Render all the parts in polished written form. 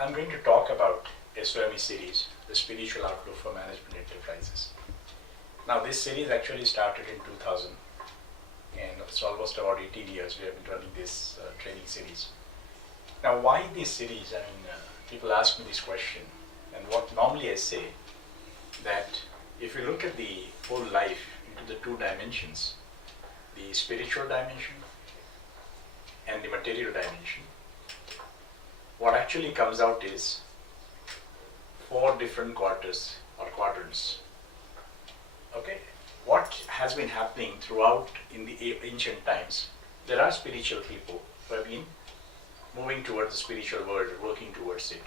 I'm going to talk about SOME series, the Spiritual Outlook for Management Enterprises. Now this series actually started in 2000 and it's almost about 18 years we have been running this training series. Now why this series? People ask me this question, and what normally I say that if you look at the whole life into the two dimensions, the spiritual dimension and the material dimension, what actually comes out is 4 different quarters or quadrants. Okay, what has been happening throughout in the ancient times, there are spiritual people who have been moving towards the spiritual world, working towards it.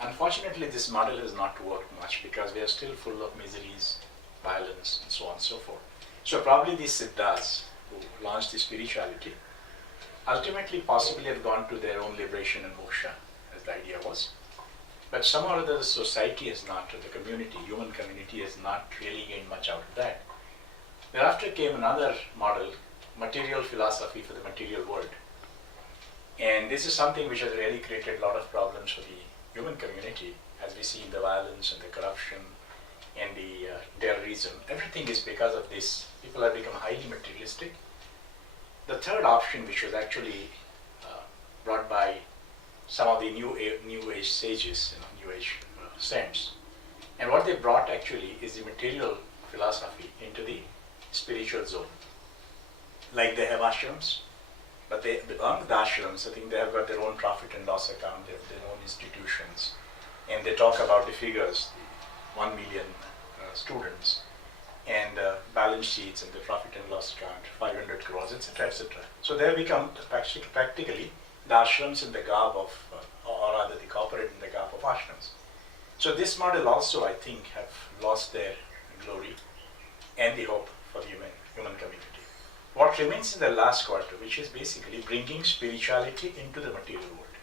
Unfortunately, this model has not worked much because we are still full of miseries, violence, and so on and so forth. So probably these Siddhas who launched the spirituality ultimately possibly have gone to their own liberation and moksha, as the idea was. But somehow or other the society has not, or the community, human community has not really gained much out of that. Thereafter came another model, material philosophy for the material world. And this is something which has really created a lot of problems for the human community, as we see the violence and the corruption and the terrorism. Everything is because of this. People have become highly materialistic. The third option, which was actually brought by some of the new age sages, new age saints, and what they brought actually is the material philosophy into the spiritual zone. Like they have ashrams, but among the ashrams, I think they have got their own profit and loss account, they have their own institutions, and they talk about the figures, the 1 million students, and balance sheets and the profit and loss account, 500 crores, etc., etc. So they have become practically the ashrams in the garb of, or rather the corporate in the garb of ashrams. So this model also, I think, have lost their glory and the hope for the human community. What remains in the last quarter, which is basically bringing spirituality into the material world.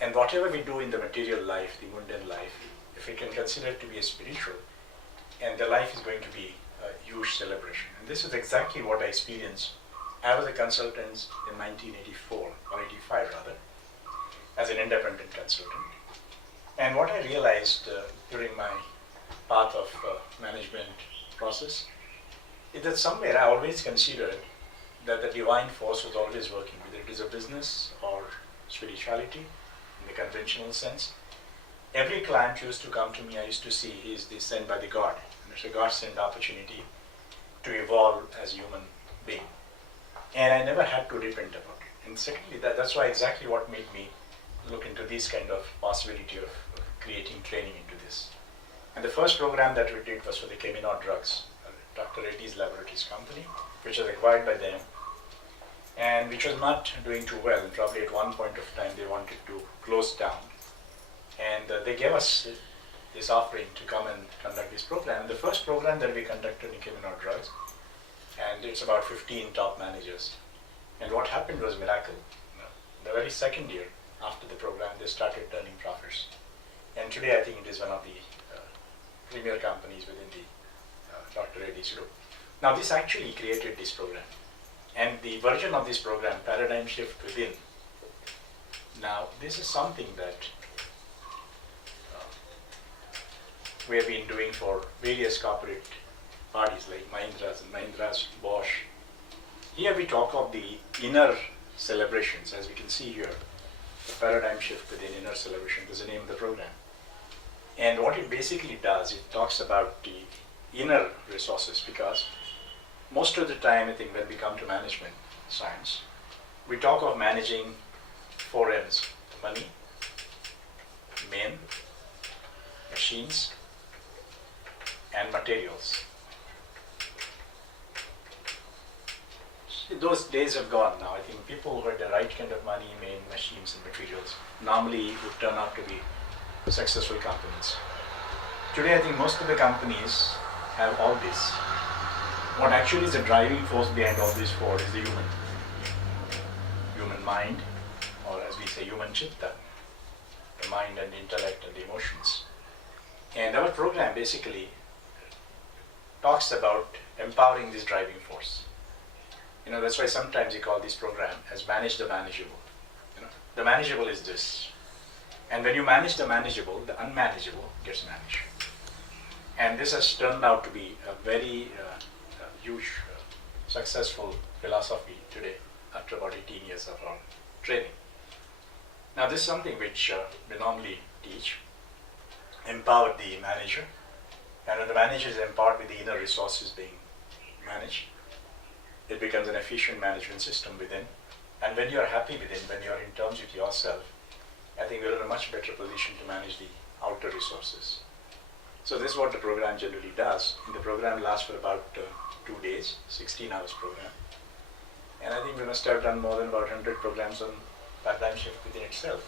And whatever we do in the material life, the mundane life, if we can consider it to be a spiritual, and the life is going to be a huge celebration. And this is exactly what I experienced. I was a consultant in 1984, or 85 rather, as an independent consultant. And what I realized during my path of management process is that somewhere I always considered that the divine force was always working, whether it is a business or spirituality in the conventional sense. Every client used to come to me, I used to see he is sent by the God. And it's a God-sent opportunity to evolve as a human being. And I never had to repent about it. And secondly, that's why exactly what made me look into this kind of possibility of creating training into this. And the first program that we did was for the Keminor Drugs, Dr. Reddy's Laboratories company, which was acquired by them, and which was not doing too well. And probably at one point of time they wanted to close down. And they gave us this offering to come and conduct this program. And the first program that we conducted in Keminor Drugs, and it's about 15 top managers. And what happened was miracle. The very second year after the program, they started turning profits. And today I think it is one of the premier companies within the Dr. Reddy's group. Now this actually created this program. And the version of this program, Paradigm Shift Within. Now this is something that we have been doing for various corporate parties like Mahindra's, Bosch. Here we talk of the inner celebrations, as we can see here. The Paradigm Shift Within, Inner Celebration is the name of the program. And what it basically does, it talks about the inner resources, because most of the time, I think when we come to management science, we talk of managing 4 M's: money, men, machines, and materials. Those days have gone now. I think people who had the right kind of money, men, machines, and materials normally would turn out to be successful companies. Today, I think most of the companies have all this. What actually is the driving force behind all these 4 is the human mind, or as we say, human chitta, the mind and the intellect and the emotions. And our program basically talks about empowering this driving force. That's why sometimes we call this program as manage the manageable. The manageable is this. And when you manage the manageable, the unmanageable gets managed. And this has turned out to be a very huge, successful philosophy today after about 18 years of our training. Now this is something which we normally teach, empower the manager, and when the manager is empowered with the inner resources being managed, it becomes an efficient management system within. And when you are happy within, when you are in terms with yourself, I think we're in a much better position to manage the outer resources. So this is what the program generally does. And the program lasts for about 2 days, 16 hours program. And I think we must have done more than about 100 programs on paradigm shift within itself.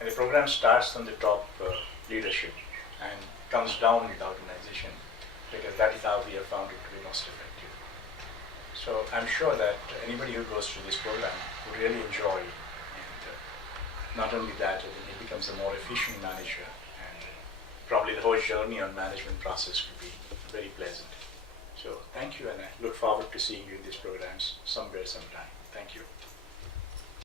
And the program starts from the top leadership and comes down with the organization, because that is how we have found it to be most effective. So I'm sure that anybody who goes through this program would really enjoy, and not only that, I think he becomes a more efficient manager, and probably the whole journey on management process could be very pleasant. So thank you, and I look forward to seeing you in these programs somewhere, sometime. Thank you.